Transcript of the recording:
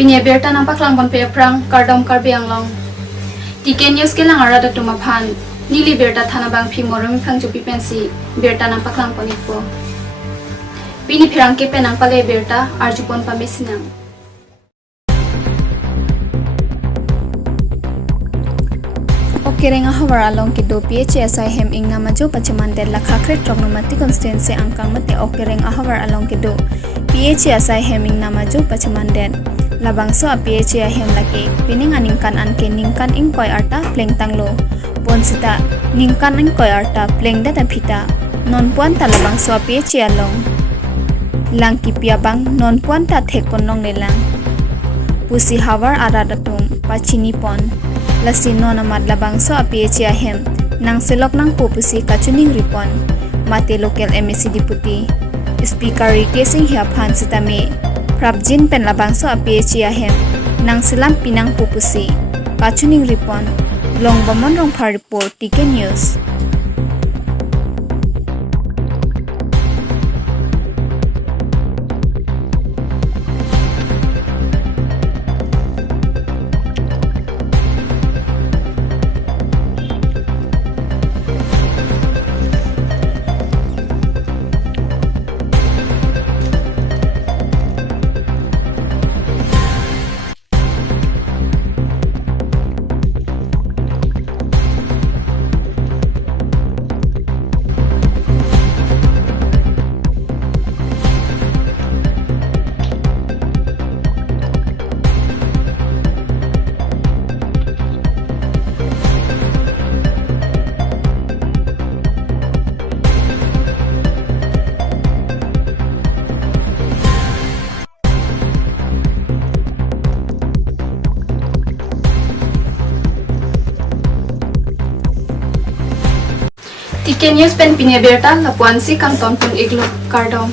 Pinya berta nampak lang pe prang kardom karbiang long. Tiken news ke lang arada tumapan. Nili berta thana bang phi morom phang chupi pensi berta nampak lang ipo. Pini phirang ke penang pale berta arjupon pamesinang. Kirenga hawara along ki do PHSI hem ing namajo pachamande lakha kret trognomati constituency angkang mate okereng ahawar along ki do PHSI hem ing namajo pachamande labangso a PHSI hem lake pining aningkan anke ningkan ing koi arta pleng tanglo bonsita ningkan ing koi arta pleng data phita non puan ta labangso a PHSI along langki piabang non puan ta thekpon nong lelang pusi hawar aradatum pachini pon lasi nona madlabang so PHSI hem nang selok nang pupusi kachuning ripon mate local MSC deputy speaker rikesing hiaphan sitame prabjin pen labang so PHSI hem nang selam pinang pupusi kachuning ripon long bomon rong phar report TK News. TK News pen pinya berta lapuan si kang ton pun iglo kardom.